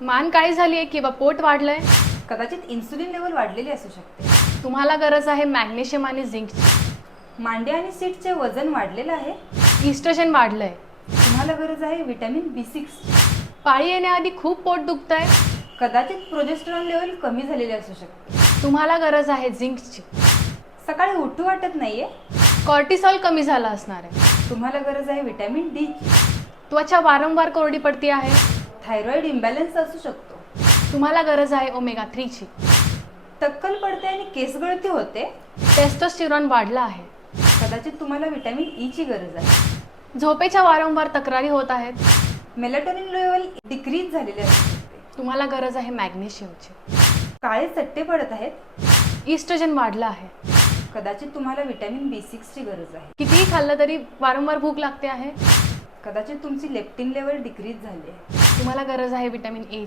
मान काळी झाली आहे किंवा पोट वाढलंय. कदाचित इन्सुलिन लेवल वाढलेली असू शकते. तुम्हाला गरज आहे मॅग्नेशियम आणि झिंकची. मांडे आणि सीटचे वजन वाढलेलं आहे. इस्ट्रोजन वाढलंय. तुम्हाला गरज आहे व्हिटॅमिन B6. पाळी येण्याआधी खूप पोट दुखतंय. कदाचित प्रोजेस्टेरॉन लेवल कमी झालेले असू शकते. तुम्हाला गरज आहे झिंकची. सकाळी उठू वाटत नाहीये. कॉर्टिसॉल कमी झाला असणार आहे. तुम्हाला गरज आहे व्हिटॅमिन D. त्वचा वारंवार कोरडी पडती आहे. थायरॉइड इम्बॅलन्स असू शकतो. तुम्हाला गरज आहे ओमेगा 3 ची. टक्कल पडते आणि केस गळती होते. टेस्टोस्टेरॉन वाढला आहे. कदाचित तुम्हाला व्हिटॅमिन E ची गरज आहे. झोपेच्या वारंवार तक्रारी होत आहेत. मेलाटोनिन लेवल डिक्रीज झालेले असू शकते. तुम्हाला गरज आहे मॅग्नेशियमची. काळे चट्टे पडत आहेत. इस्ट्रोजन वाढलं आहे. कदाचित तुम्हाला व्हिटॅमिन B6 ची गरज आहे. कितीही खाल्लं तरी वारंवार भूक लागते आहे. कदाचित तुमची लेप्टिन लेवल डिक्रीज झाली आहे. तुम्हाला गरज आहे व्हिटॅमिन A ची.